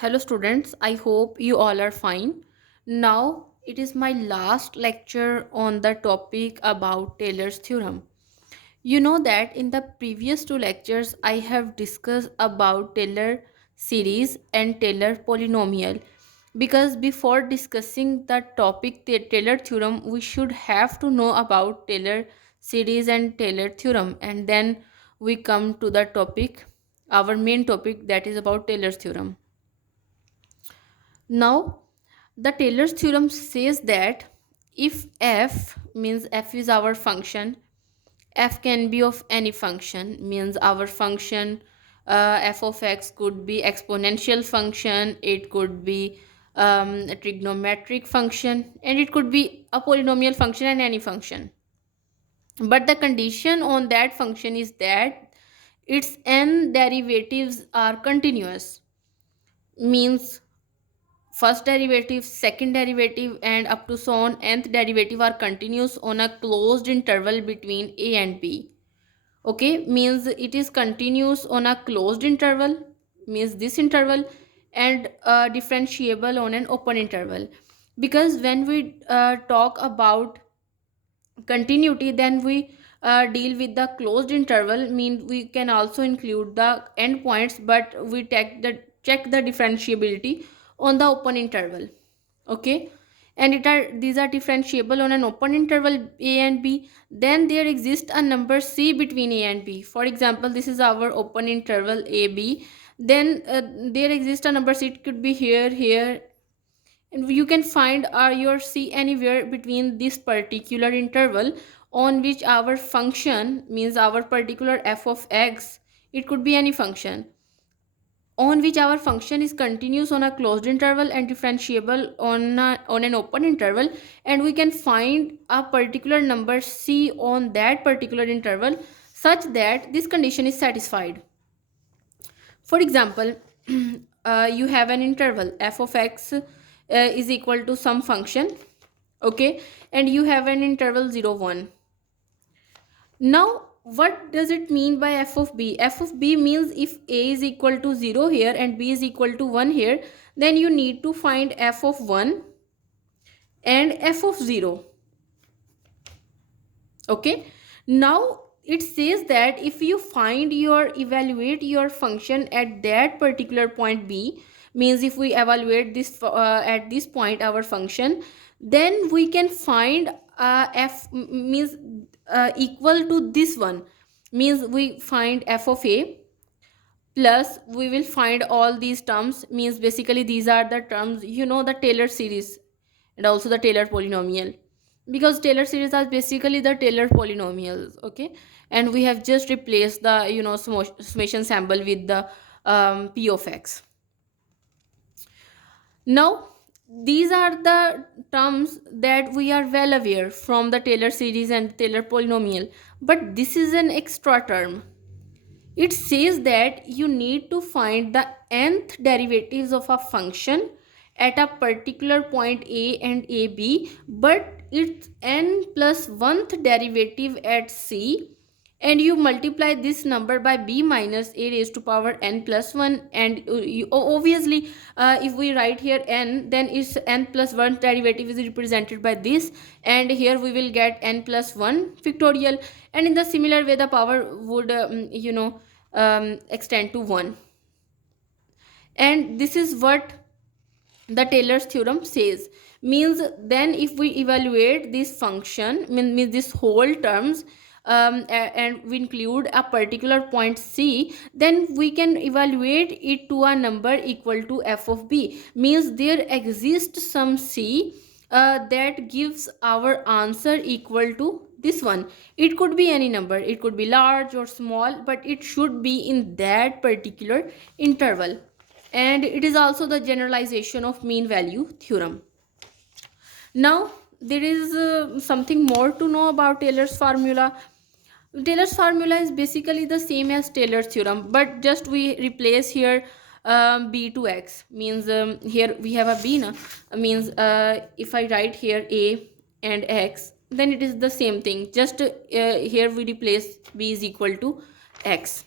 Hello students, I hope you all are fine. Now it is my last lecture on the topic about Taylor's theorem. You know that in the previous two lectures I have discussed about Taylor series and Taylor polynomial, because before discussing the topic the Taylor theorem we should have to know about Taylor series and Taylor theorem, and then we come to the topic, our main topic, that is about Taylor's theorem. Now, the Taylor's theorem says that if f means f is our function, f can be of any function, means our function f of x could be exponential function, it could be a trigonometric function, and it could be a polynomial function and any function. But the condition on that function is that its n derivatives are continuous, means first derivative, second derivative, and up to so on nth derivative are continuous on a closed interval between a and b. Okay, means it is continuous on a closed interval, means this interval, and differentiable on an open interval. Because when we talk about continuity, then we deal with the closed interval, mean we can also include the endpoints, but we check the differentiability on the open interval. Okay, and these are differentiable on an open interval a and b. Then there exists a number c between a and b. For example, this is our open interval ab. Then there exists a number c, it could be here, and you can find your c anywhere between this particular interval on which our function, means our particular f of x, it could be any function, on which our function is continuous on a closed interval and differentiable on an open interval, and we can find a particular number c on that particular interval such that this condition is satisfied. For example, you have an interval f of x is equal to some function, okay, and you have an interval 0 1. Now what does it mean by f of b? F of b means if a is equal to 0 here and b is equal to 1 here, then you need to find f of 1 and f of 0. Okay, now it says that if you evaluate your function at that particular point b, means if we evaluate this at this point our function, then we can find means equal to this one, means we find f of a plus we will find all these terms, means basically these are the terms, the Taylor series and also the Taylor polynomial, because Taylor series are basically the Taylor polynomials. Okay, and we have just replaced the summation sample with the p of x. Now these are the terms that we are well aware from the Taylor series and Taylor polynomial, but this is an extra term. It says that you need to find the nth derivatives of a function at a particular point a and ab, but it's n plus 1th derivative at c, and you multiply this number by b minus a raised to power n plus 1, and obviously if we write here n, then it's n plus 1 derivative is represented by this, and here we will get n plus 1 factorial, and in the similar way the power would extend to 1. And this is what the Taylor's theorem says, means then if we evaluate this function, means this whole terms, and we include a particular point c, then we can evaluate it to a number equal to f of b, means there exists some c that gives our answer equal to this one. It could be any number, it could be large or small, but it should be in that particular interval. And it is also the generalization of mean value theorem. Now there is something more to know about Taylor's formula. Taylor's formula is basically the same as Taylor's theorem, but just we replace here b to x, means here we have a b now, means if I write here a and x, then it is the same thing, just here we replace b is equal to x.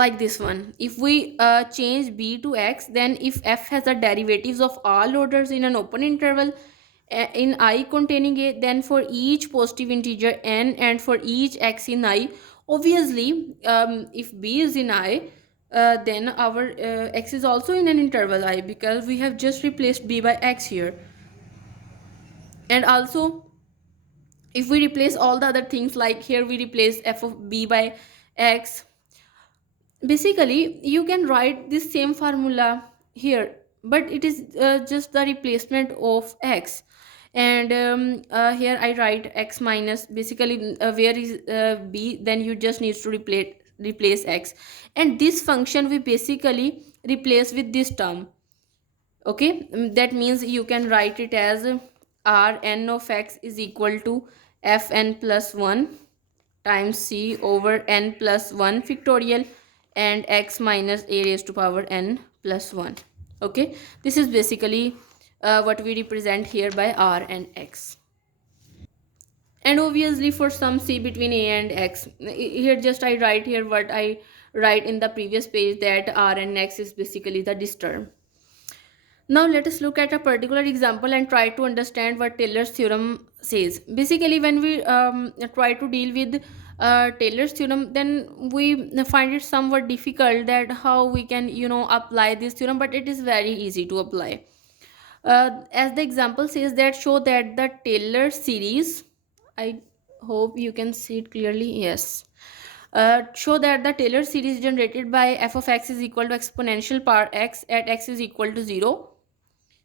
like this one. If we change b to x, then if f has the derivatives of all orders in an open interval in I containing a, then for each positive integer n and for each x in I, obviously if b is in I, then our x is also in an interval I, because we have just replaced b by x here. And also if we replace all the other things, like here we replace f of b by x, basically you can write this same formula here, but it is just the replacement of x. And here I write x minus, basically where is b, then you just need to replace x, and this function we basically replace with this term. Okay, that means you can write it as r n of x is equal to f n plus 1 times c over n plus 1 factorial and x minus a raised to power n plus 1. Okay, this is basically what we represent here by r and x. And obviously for some c between a and x, here just I write here what I write in the previous page, that r and x is basically the this term. Now let us look at a particular example and try to understand what Taylor's theorem says. Basically, when we try to deal with Taylor's theorem, then we find it somewhat difficult that how we can apply this theorem, but it is very easy to apply. As the example says, that show that the Taylor series, I hope you can see it clearly. Yes. Show that the Taylor series generated by f of x is equal to exponential power x at x is equal to 0.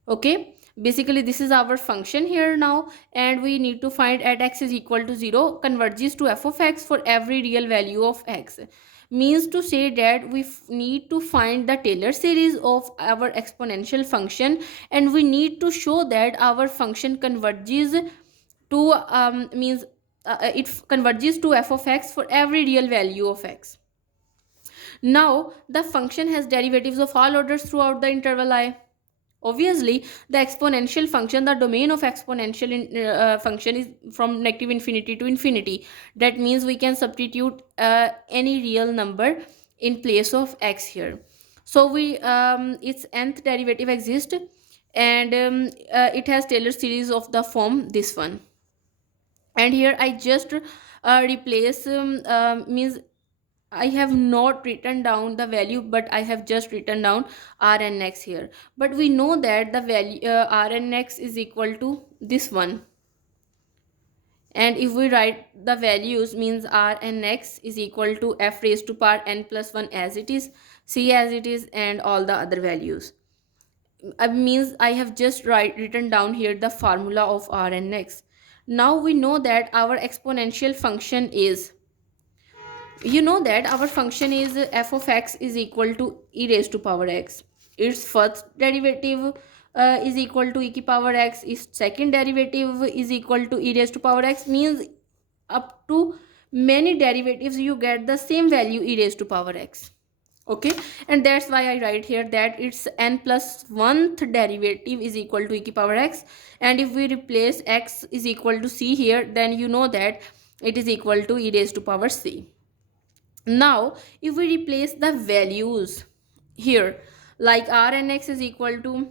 Okay, basically this is our function here now, and we need to find at x is equal to 0 converges to f of x for every real value of x. Means to say that we need to find the Taylor series of our exponential function, and we need to show that our function converges to means it converges to f of x for every real value of x. Now the function has derivatives of all orders throughout the interval I. Obviously, the exponential function, the domain of exponential function is from negative infinity to infinity. That means we can substitute any real number in place of x here. So we its nth derivative exists, and it has Taylor series of the form this one. And here I just replace means I have not written down the value, but I have just written down r and x here. But we know that the value r and x is equal to this one. And if we write the values, means r and x is equal to f raised to power n plus 1 as it is, c as it is, and all the other values. Means I have just written down here the formula of r and x. Now we know that our exponential function is, that our function is f of x is equal to e raised to power x. Its first derivative is equal to e to power x. Its second derivative is equal to e raised to power x. Means up to many derivatives you get the same value e raised to power x. Okay, and that's why I write here that its n plus 1th derivative is equal to e to power x. And if we replace x is equal to c here, then you know that it is equal to e raised to power c. Now if we replace the values here, like r and x is equal to,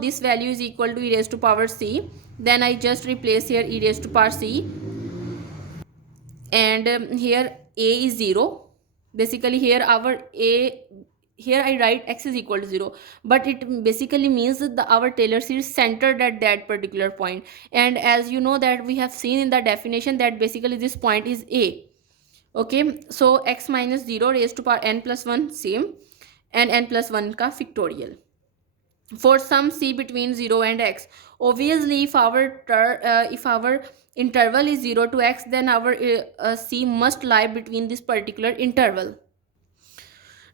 this value is equal to e raised to power c, then I just replace here e raised to power c, and here a is 0. Basically here our a, here I write x is equal to 0, but it basically means that our Taylor series centered at that particular point. And as you know that we have seen in the definition that basically this point is a. Okay, so x minus 0 raised to power n plus 1 same, and n plus 1 ka factorial for some c between 0 and x. Obviously if our interval is 0 to x, then our c must lie between this particular interval.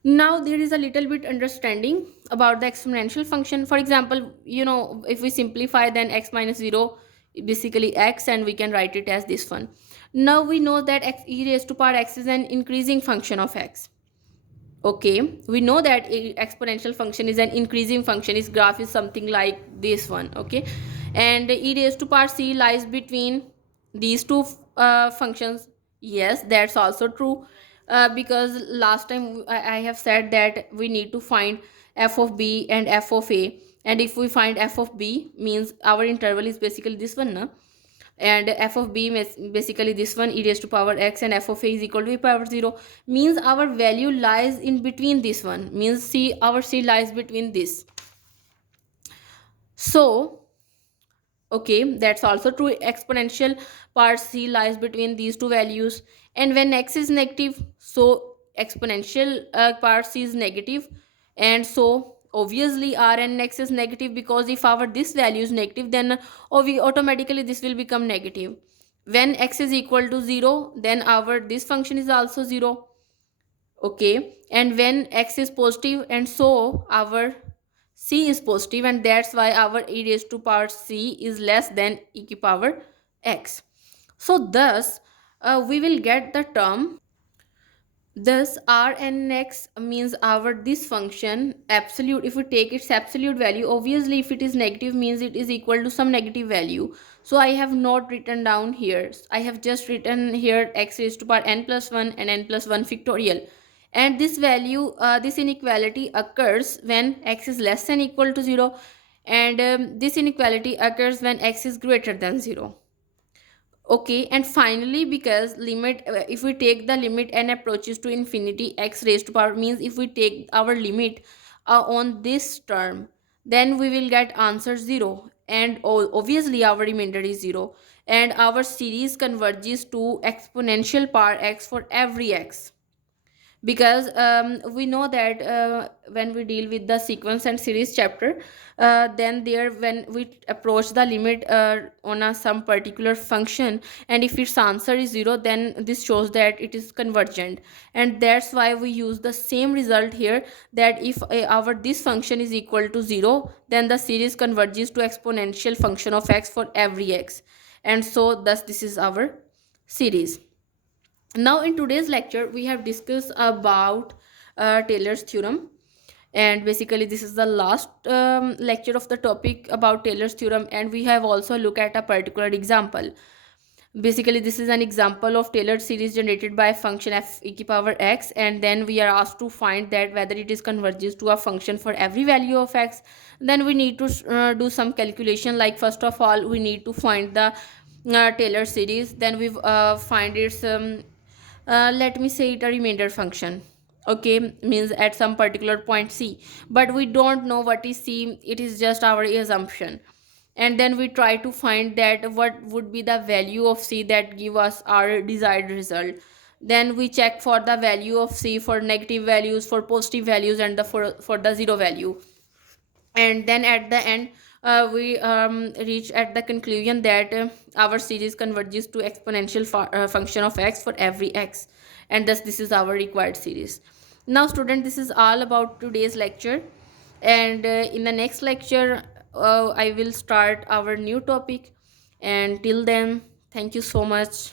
Now there is a little bit understanding about the exponential function. For example, if we simplify, then x minus 0 basically x, and we can write it as this one. Now we know that x e raised to power x is an increasing function of x. Okay, we know that exponential function is an increasing function. Its graph is something like this one. Okay, and e raised to power c lies between these two functions. Yes, that's also true. because last time I have said that we need to find f of b and f of a, and if we find f of b means our interval is basically this one, na? And f of b is basically this one, e raised to power x, and f of a is equal to e power 0, means our value lies in between this one, means c, our c lies between this. So okay, that's also true. Exponential part c lies between these two values. And when x is negative, so exponential part c is negative. And so obviously Rn x is negative, because if our this value is negative, then automatically this will become negative. When x is equal to 0, then our this function is also 0. Okay, and when x is positive, and so our c is positive, and that's why our e raised to power c is less than e to power x. So thus we will get the term, thus Rnx means our this function absolute, if we take its absolute value, obviously if it is negative means it is equal to some negative value. So I have not written down here, I have just written here x raised to power n plus 1 and n plus 1 factorial. And this value, this inequality occurs when x is less than equal to 0, and this inequality occurs when x is greater than 0. Okay, and finally, because limit, if we take the limit n approaches to infinity, x raised to power, means if we take our limit on this term, then we will get answer 0, and obviously our remainder is 0, and our series converges to exponential power x for every x. Because we know that when we deal with the sequence and series chapter, then there, when we approach the limit on a some particular function, and if its answer is 0, then this shows that it is convergent. And that's why we use the same result here, that if our this function is equal to 0, then the series converges to exponential function of x for every x. And so thus this is our series. Now in today's lecture we have discussed about Taylor's theorem, and basically this is the last lecture of the topic about Taylor's theorem, and we have also looked at a particular example. Basically this is an example of Taylor series generated by a function f e to power x, and then we are asked to find that whether it is converges to a function for every value of x. Then we need to do some calculation, like first of all we need to find the Taylor series, then we find its let me say it a remainder function. Okay, means at some particular point c, but we don't know what is c, it is just our assumption. And then we try to find that what would be the value of c that give us our desired result. Then we check for the value of c for negative values, for positive values, and the for the zero value. And then at the end we reach at the conclusion that our series converges to exponential function of x for every x, and thus this is our required series. Now student, this is all about today's lecture, and in the next lecture I will start our new topic. And till then, thank you so much.